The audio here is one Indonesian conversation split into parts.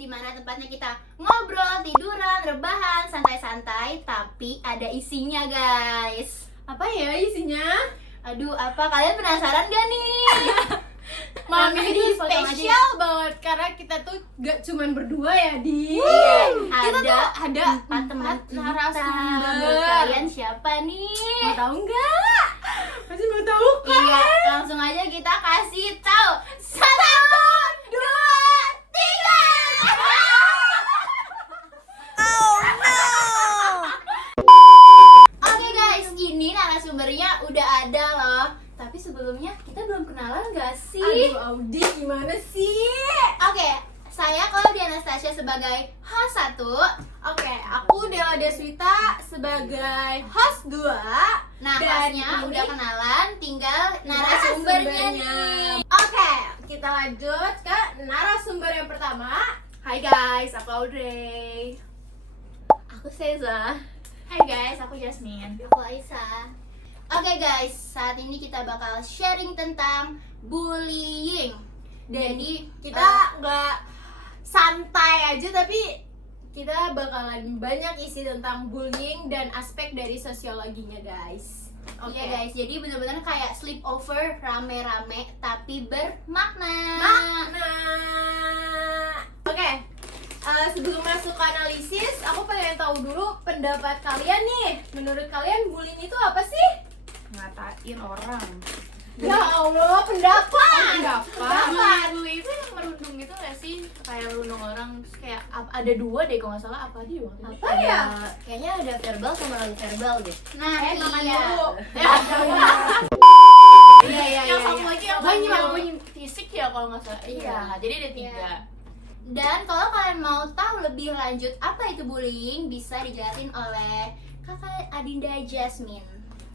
di mana tempatnya kita ngobrol, tiduran, rebahan, santai-santai, tapi ada isinya guys. Apa ya isinya? Aduh, apa kalian penasaran gak nih? Malam Nah, ini potong aja spesial banget karena kita tuh gak cuman berdua ya di. ada empat teman narasumber. Kalian siapa nih? Mau tahu nggak? Masih mau tahu kan? Iya, langsung aja kita kasih tahu. 1, 2, 3. Oke guys, ini narasumbernya udah ada loh. Tapi sebelumnya kita belum kenalan gak sih? Aduh Audi gimana sih? Oke, saya Claudia Anastasia sebagai host 1. Oke, aku Dela Deswita sebagai host 2. Nah, Dan hostnya ini udah kenalan, tinggal narasumbernya nih. Oke, kita lanjut ke narasumber yang pertama. Hai guys, aku Audrey. Aku Seza. Hai guys, aku Jasmine. Aku Aisyah. Oke guys, saat ini kita bakal sharing tentang bullying. Jadi Kita nggak santai aja tapi kita bakalan banyak isi tentang bullying dan aspek dari sosiologinya guys. Iya guys, jadi bener-bener kayak sleepover rame-rame tapi bermakna. Oke, sebelum masuk ke analisis, aku pengen tahu dulu pendapat kalian nih. Menurut kalian bullying itu apa sih? Ngatain orang. Ya Allah, pendapat. Bully itu yang merundung gitu gak sih? Kayak merundung orang, terus kayak ada 2 deh kalau nggak salah. Apa dia waktu itu? Apa ya? Kayaknya ada verbal sama non verbal deh. Nah, Makan iya. dulu. Iya. Yang satu lagi yang Banyak. bullying fisik ya kalau nggak salah. Iya, jadi ada 3. Iya. Dan kalau kalian mau tahu lebih lanjut apa itu bullying, bisa dijelasin oleh Kakak Adinda Jasmine.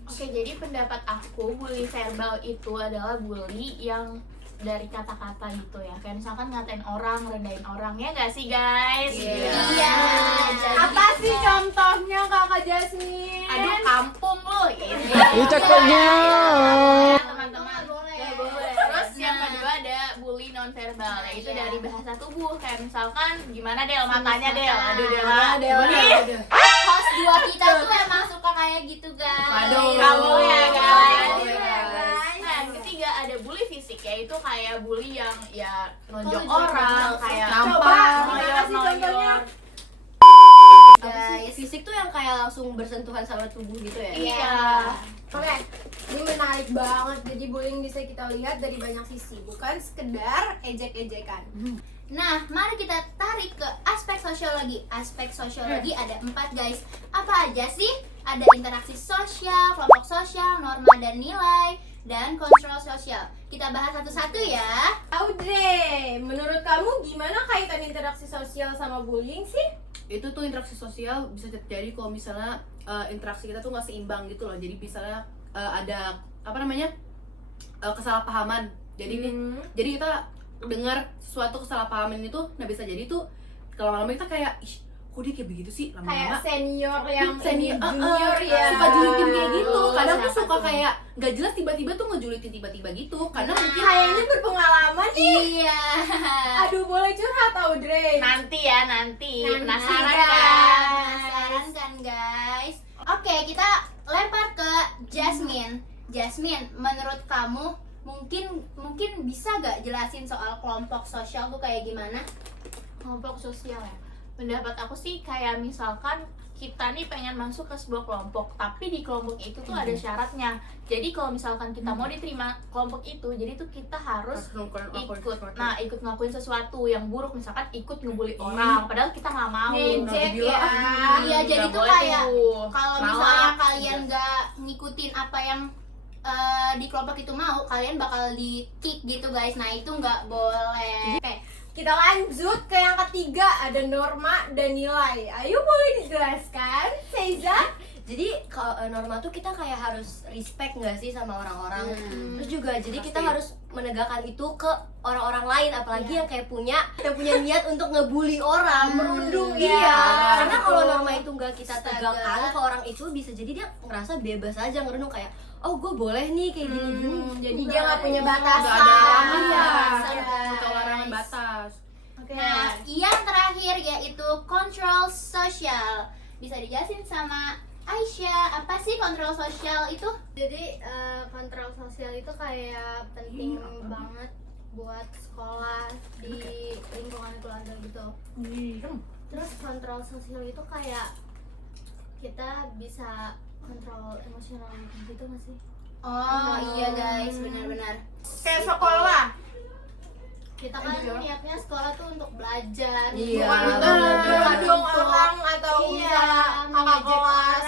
Oke, jadi pendapat aku bully verbal itu adalah bully yang dari kata-kata gitu ya. Kayak misalkan ngatain orang, rendahin orang, ya nggak sih guys? Iya. Apa sih contohnya Kakak Jasmine? Aduh, kampung lu ini. Cakepnya. Teman-teman. Boleh. Ya, boleh. Terus yang kedua ada bully non verbal, yaitu Iya. dari bahasa tubuh. Kayak misalkan gimana Del matanya Del? Aduh Del. Aduh. Host 2 kita tuh emang suka kayak gitu guys. Waduh, kamu ya guys. Waduh, ya, guys. Nah, yang ketiga ada bully fisik, yaitu kayak bully yang ya nonjok Kalau orang, nonjok kayak Coba, noyor, gimana sih contohnya? noyor. Guys, fisik tuh yang kayak langsung bersentuhan sama tubuh gitu ya. Iya. Oke, ini menarik banget. Jadi bullying bisa kita lihat dari banyak sisi, bukan sekedar ejek-ejekan. Nah, mari kita tarik ke aspek sosiologi. Aspek sosiologi ada 4 guys. Apa aja sih? Ada interaksi sosial, kelompok sosial, norma dan nilai, dan kontrol sosial. Kita bahas satu-satu ya. Audrey, menurut kamu gimana kaitan interaksi sosial sama bullying sih? Itu tuh interaksi sosial bisa terjadi kalau misalnya interaksi kita tuh nggak seimbang gitu loh. Jadi misalnya ada apa namanya kesalahpahaman. Jadi kita dengar suatu kesalahpahaman itu, nah bisa jadi tuh kalau lama-lama kita kayak, ih, kok dia kayak begitu sih Kayak lama-lama. senior yang Senior, junior ya. suka julitin kayak gitu. Oh, Kadang tuh siapa suka tuh? kayak nggak jelas tiba-tiba tuh ngejulitin tiba-tiba gitu. Karena mungkin Kayaknya berpengalaman nih. Iya. Aduh, boleh curhat Audrey. Nanti ya, nanti. Penasaran Nanti, kan? Penasaran kan guys? Oke, kita lempar ke Jasmine. Jasmine, menurut kamu mungkin bisa gak jelasin soal kelompok sosial tuh kayak gimana? Kelompok sosial ya. Pendapat aku sih kayak misalkan kita nih pengen masuk ke sebuah kelompok, tapi di kelompok itu tuh ada syaratnya. Jadi kalau misalkan kita mau diterima kelompok itu, jadi tuh kita harus ikut ngelakuin sesuatu yang buruk, misalkan ikut ngebully orang, padahal kita nggak mau. Ngejek ya. Iya, jadi Nggak tuh boleh kayak tuh. kalau Malah. misalnya kalian gak ngikutin apa yang di kelompok itu mau, kalian bakal di kick gitu guys. Nah, itu nggak boleh. Oke, kita lanjut ke yang ketiga, ada norma dan nilai. Ayo boleh dijelaskan, Seiza? Jadi kalau norma tuh kita kayak harus respect nggak sih sama orang-orang. Terus juga jadi kita Pasti. harus menegakkan itu ke orang-orang lain, apalagi yang kayak punya niat untuk ngebully orang, merundung. iya. Iya. Karena kalau norma itu nggak kita Astaga. tegakkan ke orang itu, bisa jadi dia ngerasa bebas aja ngerundung kayak, oh gue boleh nih kayak gini-gini. Jadi dia nggak punya batasan. Nggak ada Iya. bukan larangan batas. Oke. Nah, yang terakhir yaitu kontrol sosial. Bisa dijelasin sama Aisyah, apa sih kontrol sosial itu? Jadi kontrol sosial itu kayak penting banget buat sekolah di lingkungan keluarga gitu. Terus kontrol sosial itu kayak kita bisa kontrol emosional gitu nggak sih? Oh iya guys, benar-benar. Kayak sekolah. Kita kan niatnya sekolah tuh untuk belajar, Iya, bukan bener. mengandung orang atau kakak kelas.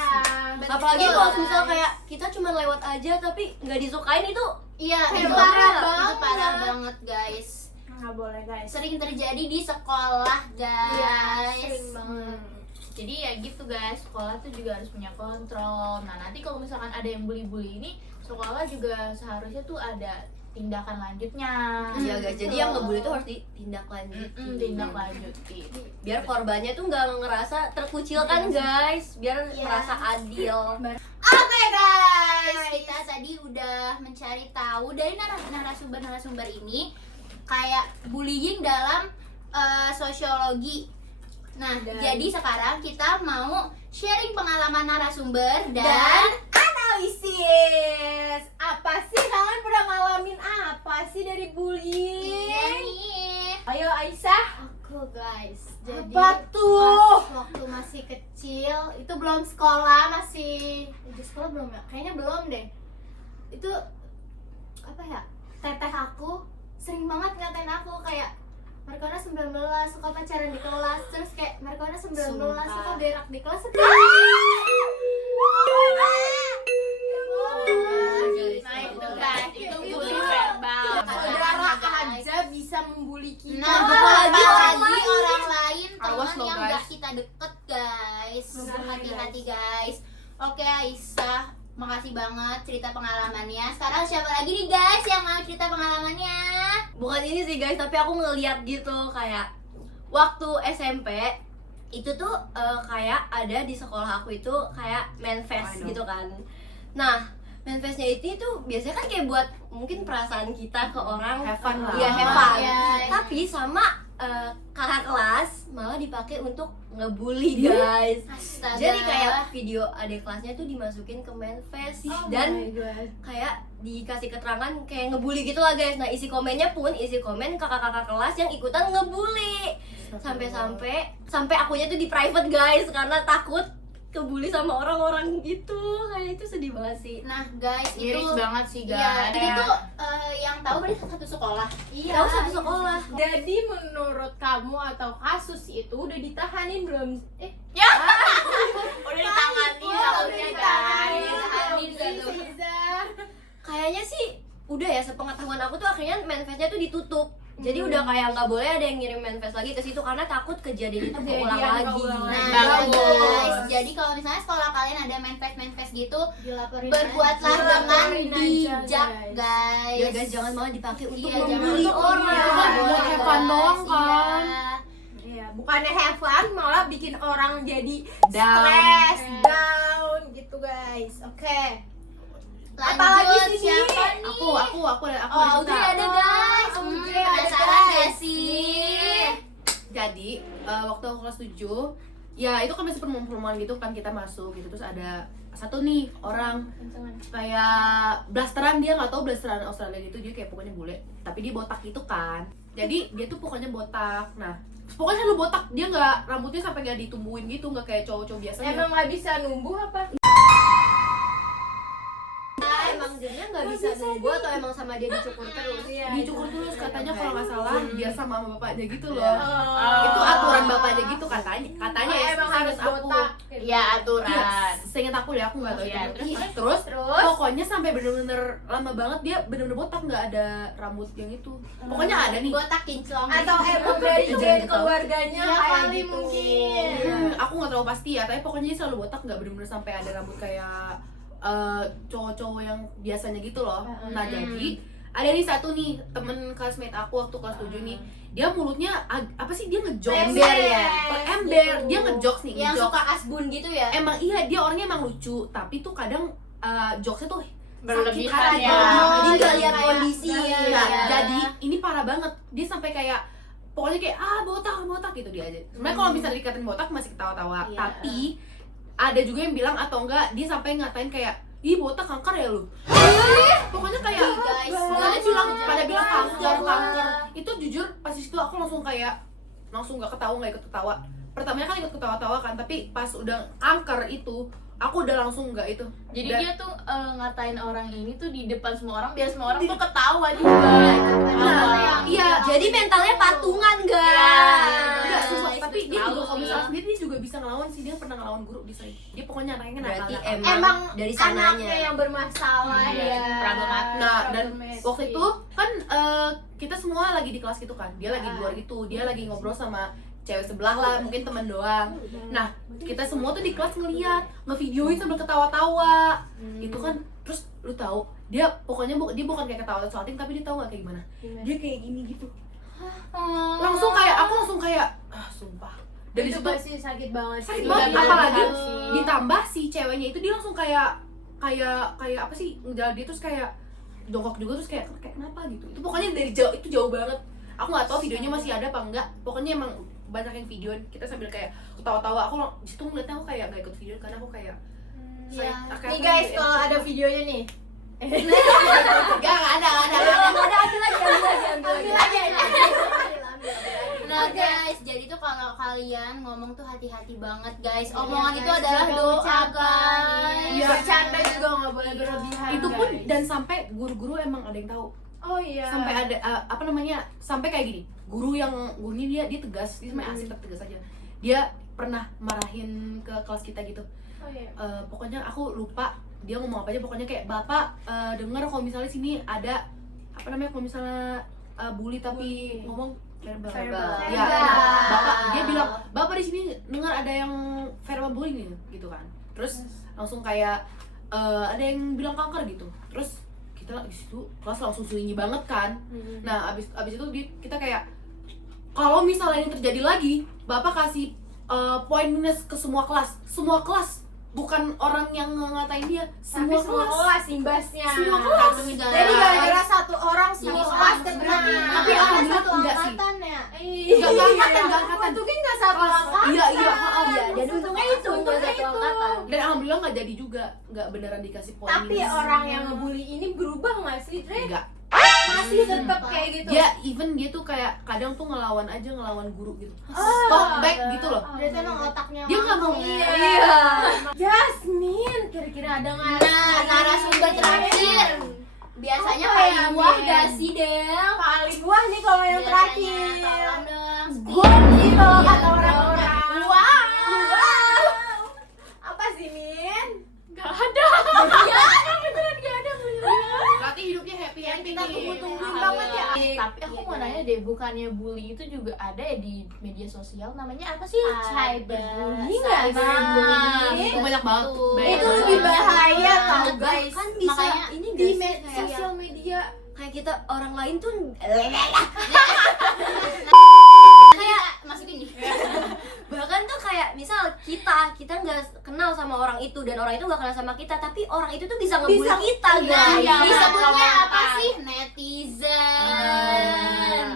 Apalagi Betul, kalau misal guys. kayak kita cuma lewat aja tapi nggak disukain itu Iya, Itu itu parah itu banget. parah banget guys. Nggak boleh guys. Sering terjadi di sekolah guys. Sering banget. Jadi ya gitu guys, sekolah tuh juga harus punya kontrol. Nah nanti kalau misalkan ada yang bully-bully ini, sekolah juga seharusnya tuh ada tindakan lanjutnya. Iya guys, jadi yang ngebully itu harus ditindaklanjuti. Tindak lanjuti. Biar korbannya tuh nggak ngerasa terkucilkan guys, biar merasa adil. Oke guys, kita tadi udah mencari tahu dari narasumber ini kayak bullying dalam sosiologi. Nah, jadi sekarang kita mau sharing pengalaman narasumber dan Analisis. Apa sih kalian pernah ngalamin apa sih dari bullying? iya nih. Ayo Aisyah. Aku guys. Jadi Apa tuh? pas waktu masih kecil, itu belum sekolah, masih udah sekolah belum ya? Kayaknya belum deh. Itu apa ya? Teteh aku sering banget ngatain aku kayak Markona 19 suka pacaran di kelas, terus kayak Markona 19 suka berak di kelas. Nah itu guys, itu bully verbal. Saudara aja bisa membuli kita. Nah, apalagi apalagi orang lain Awas teman loh, yang guys. gak kita deket guys. Benar, Hati-hati guys. Oke Aisyah, makasih banget cerita pengalamannya. Sekarang siapa lagi nih guys yang mau cerita pengalamannya? Bukan ini sih guys, tapi aku ngeliat gitu kayak waktu SMP itu tuh kayak ada di sekolah aku itu kayak manifest gitu kan. Nah, manifestnya itu tuh biasanya kan kayak buat mungkin perasaan kita ke orang, Have fun lah. Iya, have fun. Iya. Tapi sama kakak kelas malah dipakai untuk ngebully guys. Astaga. Jadi kayak video adik kelasnya tuh dimasukin ke manifest dan kayak dikasih keterangan kayak ngebully gitu lah guys. Nah isi komennya pun isi komen kakak-kakak kelas yang ikutan ngebully. Sampai akunya tuh di private guys karena takut kebully sama orang-orang gitu. Kayak itu sedih banget sih. Nah guys, Miris itu banget sih Iya, guys. jadi tuh yang tahu berarti satu sekolah. Tahu satu sekolah. Jadi menurut kamu atau kasus itu udah ditahanin belum? Udah ditangani takutnya guys. Ditahanin gitu. Kayaknya sih udah ya, sepengetahuan aku tuh akhirnya manifestnya tuh ditutup. Jadi udah kayak nggak boleh ada yang ngirim manifest lagi ke situ karena takut kejadian itu keulang lagi. Nah Bagus. guys, jadi kalau misalnya sekolah kalian ada manifest gitu, Dilaporin berbuatlah aja. dengan Dilaporin aja, bijak guys. Ya guys, jangan malah dipakai untuk Iya, jangan membuli untuk orang. Iya, Buat boleh, have fun guys. doang kan. Iya. Iya, bukannya have fun malah bikin orang jadi Down. stress, down gitu guys. Oke. Lanjut, Apalagi sih? siapa nih? Aku ada Oh, cerita. Audrey ada guys. Audrey ada, Penasaran gak guys. sih? Jadi waktu aku kelas 7, ya itu kan masih pertemuan gitu kan, kita masuk gitu, terus ada satu nih orang kayak blasteran, dia nggak tahu blasteran Australia gitu, dia kayak pokoknya bule tapi dia botak gitu kan. Jadi dia tuh pokoknya botak. Nah pokoknya lu botak, dia nggak, rambutnya sampai nggak ditumbuhin gitu, nggak kayak cowok-cowok biasanya. Emang nggak bisa numbuh apa? Emang jadinya nggak bisa nunggu atau emang sama dia dicukur terus? Dicukur terus katanya kalau nggak salah biar sama bapaknya gitu loh. Oh. Itu aturan bapaknya gitu katanya ya, emang seinget harus aku. botak. Ya aturan. Seinget aku ya, aku nggak tahu Iya, itu. terus? Terus pokoknya sampai bener-bener lama banget dia bener-bener botak, nggak ada rambut yang itu. Pokoknya ada nih. Botak kinclong. Atau emang dari Jangan tahu. keluarganya Ya, kayak kali gitu. mungkin. Aku nggak tahu pasti ya, tapi pokoknya dia selalu botak, nggak bener-bener sampai ada rambut kayak cowok-cowok yang biasanya gitu loh. Nah jadi ada nih satu nih temen classmate aku waktu kelas 7 nih, dia mulutnya apa sih, dia ngejokes Ember ya? ember, dia ngejokes nih, Yang ngejokes. suka asbun gitu ya? Emang iya, dia orangnya emang lucu, tapi tuh kadang jokesnya tuh Berlebihan sakit hati. ya. Jadi nggak jadi lihat kayak- kondisi Iya, ya. Nah, iya. jadi ini parah banget, dia sampai kayak pokoknya kayak botak gitu dia aja. Sebenarnya kalau misalnya dikatain botak masih ketawa-tawa, Iya. tapi ada juga yang bilang atau enggak dia sampai ngatain kayak ih botak kanker ya lu. Pokoknya kayak Guys, pada bilang kanker. jangan. Itu jujur pas di situ aku langsung nggak ikut ketawa. Pertamanya kan ikut ketawa-tawa kan, tapi pas udah kanker itu aku udah langsung nggak itu. Jadi Dan- dia tuh ngatain orang ini tuh di depan semua orang biar semua orang tuh ketawa juga. Nah, iya. Jadi mentalnya patungan guys. Enggak, sumpah, tapi dia juga kalau misalnya sendiri dia juga bisa ngelawan sih, dia pernah ngelawan guru di saya. Dia pokoknya anaknya Berarti nakal. Emang dari anaknya sananya. yang bermasalah Iya, ya. problematik. Nah, dan Problematik. waktu itu kan kita semua lagi di kelas gitu kan. Dia lagi di luar gitu, dia lagi ngobrol sama cewek sebelah lah, mungkin temen doang. Nah, kita semua tuh di kelas ngeliat, ngevideoin sambil ketawa-tawa. Itu kan, terus lu tahu, dia pokoknya dia bukan kayak ketawa salting, tapi dia tahu nggak kayak gimana? Dia kayak gini gitu. Langsung kayak sumpah. Dari Itu situ pasti sakit banget. sakit sih. banget, Udah apalagi berat sih. ditambah si ceweknya itu dia langsung kayak apa sih, ngejalan dia terus kayak jongkok juga, terus kayak kenapa gitu. Itu pokoknya dari jauh, itu jauh banget. Aku nggak tahu videonya masih ada apa enggak, pokoknya emang banyak yang videoin, kita sambil kayak ketawa-tawa. Aku di situ ngeliatnya aku kayak nggak ikut video karena aku kayak Iya. Nih guys, kalau ada videonya nih. Enggak ada. Ambil lagi. Nah guys, jadi tuh kalau kalian ngomong tuh hati-hati banget guys. Omongan Iya, itu guys, adalah jaga doa ucapan. guys. Iya. Bercanda juga nggak boleh berlebihan. itu pun guys. dan sampai guru-guru emang ada yang tahu. Oh iya. Sampai ada sampai kayak gini, gurunya dia tegas, dia sebenarnya asik tapi tegas aja. Dia pernah marahin ke kelas kita gitu. Oh iya. Pokoknya aku lupa dia ngomong apa aja, pokoknya kayak bapak dengar kalau misalnya sini ada kalau misalnya bully tapi ngomong verbal. Verbal. Ya, Verbal. nah, bapak dia bilang bapak di sini dengar ada yang verbal bullying gitu kan. Terus langsung kayak ada yang bilang kanker gitu. Terus kita di situ kelas langsung sunyi banget kan. Nah, abis itu kita kayak kalau misalnya ini terjadi lagi, bapak kasih poin minus ke semua kelas, bukan orang yang ngatain dia, Tapi semua kelas. imbasnya. Semua kelas. Jadi gara-gara satu orang semua Jadi kelas sama. kena. Tapi alhamdulillah enggak sih. Angkatan ya. Enggak angkatan. Untungnya nggak satu angkatan. Iya. Dan untungnya itu nggak satu angkatan. Dan alhamdulillah nggak jadi juga, nggak beneran dikasih poin Tapi minus. orang yang ngebully ini berubah nggak sih, Dre? Enggak. Masih tetap kayak gitu. Dia tuh kayak kadang tuh ngelawan guru gitu. Oh, Talk back gitu loh. Berarti emang otaknya Dia nggak mau. langsung ya. Iya. Jasmine, kira-kira ada nggak? Nah, narasumber terakhir. Biasanya Apa paling ya, wah Min? gak sih, Del? Paling wah nih kalau yang Biasanya, terakhir. tolong dong. Gue sih kalau Iya, kata orang-orang. Wow. Apa sih, Min? Gak ada. Berarti hidupnya happy Yang happy kita nih. tunggu-tungguin banget ya. Tapi aku mau nanya deh, bukannya bully itu juga ada ya di media sosial, namanya apa sih? Cyberbullying nggak sih? Nah, itu banyak banget. Itu lebih bahaya tau guys. Kan bisa Makanya ini Di nggak sih, kayak sosial media. kayak kita orang lain tuh Kayak masukin nih. bahkan tuh kayak misal kita nggak kenal sama orang itu dan orang itu nggak kenal sama kita, tapi orang itu tuh bisa ngebully Bisa. kita Nah, guys. iya. disebutnya Komentar. apa sih? Netizen.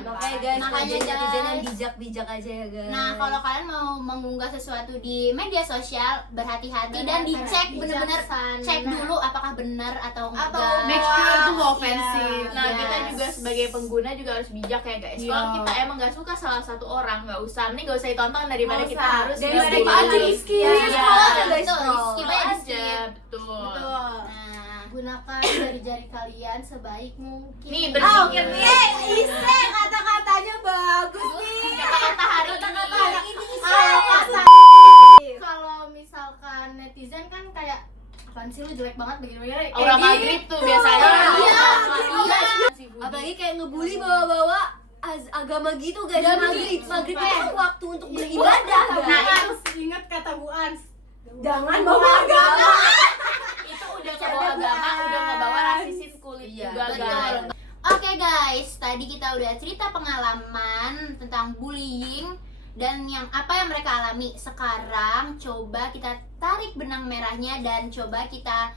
Makanya guys, Makanya, netizen yang guys. bijak-bijak aja ya guys. Nah, kalau kalian mau mengunggah sesuatu di media sosial, berhati-hati dan dicek bener-bener cek dulu apakah benar atau enggak. Atau Make sure itu nggak offensive. Nah, Yes. kita juga sebagai pengguna juga harus bijak ya guys. Kalau Iya. kita emang nggak suka salah satu orang, nggak usah ditonton daripada Nggak kita usah. harus Daripada ngebully. kita aja di-skip. Iya. Scroll aja guys, Betul, scroll. skip aja, aja, skip. betul. Betul. Nah, Gunakan jari-jari kalian sebaik mungkin. Nih, berpikir nih. Ise kata-katanya bagus nih. Kata-kata hari Kata-kata ini. hari ini kata. Kalau misalkan netizen kan kayak apaan sih lu jelek banget begini-begini. Aura maghrib tuh biasanya. Iya, apalagi kayak ngebully bawa-bawa agama gitu guys. Maghrib itu kan waktu untuk beribadah Kata Bu guys. Ans, ingat kata Bu Ans. Jangan bawa agama. Itu udah ngebawa agama, udah ngebawa rasisin kulit Iya, juga betul. guys. Oke guys, tadi kita udah cerita pengalaman tentang bullying dan apa yang mereka alami. Sekarang coba kita tarik benang merahnya dan coba kita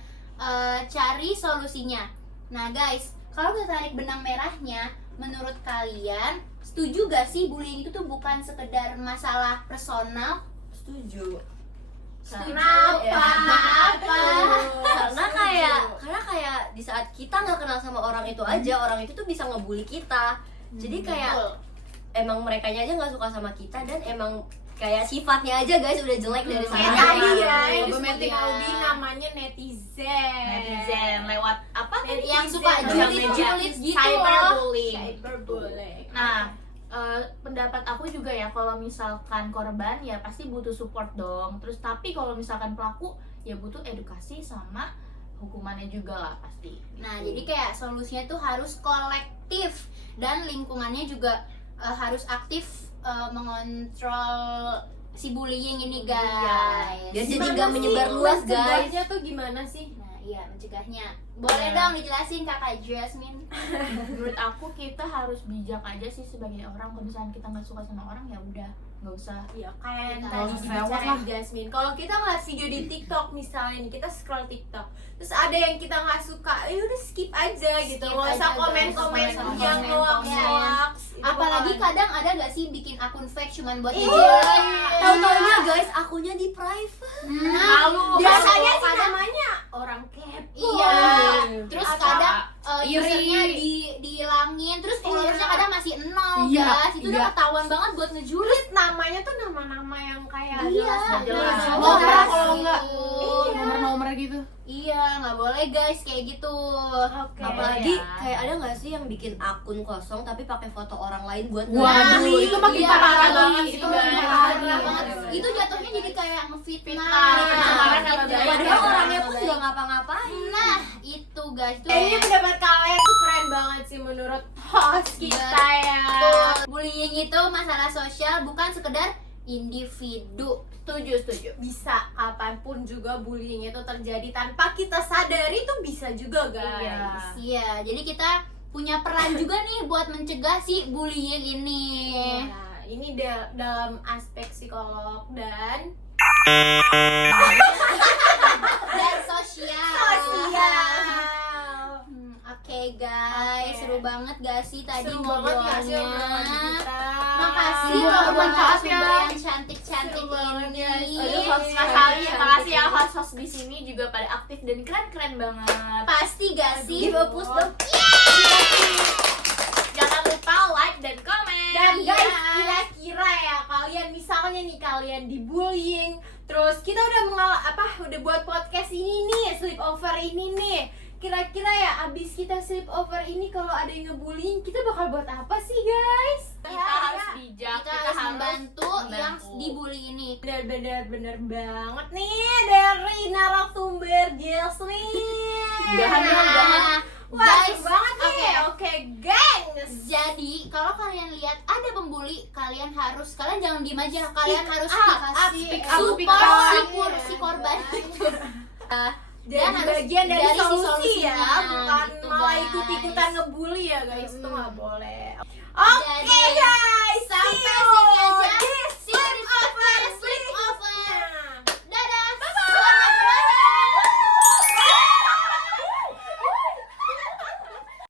cari solusinya. Nah guys, kalau kita tarik benang merahnya, menurut kalian setuju gak sih bullying itu tuh bukan sekedar masalah personal? Setuju. Kenapa? Karena kayak di saat kita nggak kenal sama orang itu aja, orang itu tuh bisa ngebully kita. Jadi kayak emang merekanya aja nggak suka sama kita, dan emang kayak sifatnya aja guys udah jelek dari Kayak sana. tadi ya, yang Problematik. disebut Audi namanya netizen. Netizen lewat apa tadi? Yang suka Sosial julid media. gitu loh. Cyberbullying. Cyberbullying. Nah, pendapat aku juga ya, kalau misalkan korban ya pasti butuh support dong. Terus tapi kalau misalkan pelaku ya butuh edukasi sama hukumannya juga lah pasti. Nah, jadi kayak solusinya tuh harus kolektif dan lingkungannya juga harus aktif mengontrol si bullying ini guys. Biar jadi nggak menyebar luas guys. Mencegahnya tuh gimana sih? Nah, iya mencegahnya. Boleh dong dijelasin Kakak Jasmine. Menurut aku kita harus bijak aja sih sebagai orang. Kalau misalnya kita nggak suka sama orang ya udah nggak usah. Ya kayak yang Kita tadi harus dibicarain Jasmine. Kalau kita ngeliat video di TikTok misalnya nih, kita scroll TikTok, terus ada yang kita nggak suka, ya udah skip aja gitu. Skip Nggak usah aja, komen-komen guys. yang Komen, hoax-hoax. Itu Apalagi bakalan- kadang ada gak sih bikin akun fake cuman buat Iya. ngejelek. Tahu-taunya guys akunnya di private. Nah, biasanya sih kadang namanya orang kepo. iya. Terus Atau kadang iri. usernya dihilangin, terus followersnya kadang masih 0 Iya, guys. Itu udah iya. ketahuan banget buat ngejulit. Terus namanya tuh nama-nama yang kayak Iya, jelas. Nomor kalau enggak. Iya. Nomor-nomor gitu. Iya, nggak boleh guys kayak gitu. Oke. Apalagi ya. kayak ada nggak sih yang bikin akun kosong tapi pakai foto orang lain buat Waduh, nge-bully? itu makin Iya, parah iya, banget. itu Itu makin makin parah parah banget. banget. Itu jatuhnya jadi kayak ngefitnah. Pencemaran nama baik. Padahal orangnya pun Nama juga baik. ngapa-ngapain. Nah, itu guys tuh. Kayaknya pendapat kalian tuh keren banget sih menurut host kita ya. Betul. Bullying itu masalah sosial, bukan sekedar individu. Setuju. Bisa kapanpun juga bullying itu terjadi tanpa kita sadari tuh bisa juga guys. Iya. Iya, jadi kita punya peran juga nih buat mencegah si bullying ini. Nah, ini dalam aspek psikolog dan Sosial. Oke guys, Oke. seru banget gak sih tadi Seru banget gak sih obrolan ngobrolnya? kita? Makasih Semoga loh buat bermanfaat ya. narasumber yang cantik-cantik Seru banget, ini. guys. Aduh, host Iya, makasih, iya, makasih ya iya. host-host di sini juga pada aktif dan keren-keren banget. Pasti gak sih? Give a push dong. Jangan lupa like dan komen. Dan Iya. guys, kira-kira ya kalian misalnya nih kalian dibullying, terus kita udah udah buat podcast ini nih, sleepover ini nih. Kira-kira ya abis kita sleepover ini kalau ada yang ngebullying, kita bakal buat apa sih guys? Kita harus bijak, Kita harus membantu yang membantu. dibully ini. Bener banget nih dari narasumber Jasmine. Udahan dong, udahan. Wah, Guys, seru banget nih. Oke, gengs. Jadi kalau kalian lihat ada pembuli, kalian jangan diem aja, kalian harus speak support up. si korban itu. Dan harus bagian dari dari si solusi ya, solusinya, bukan gitu, malah guys. ikut-ikutan ngebully ya guys, itu nggak boleh. Jadi, Oke guys, sampai see you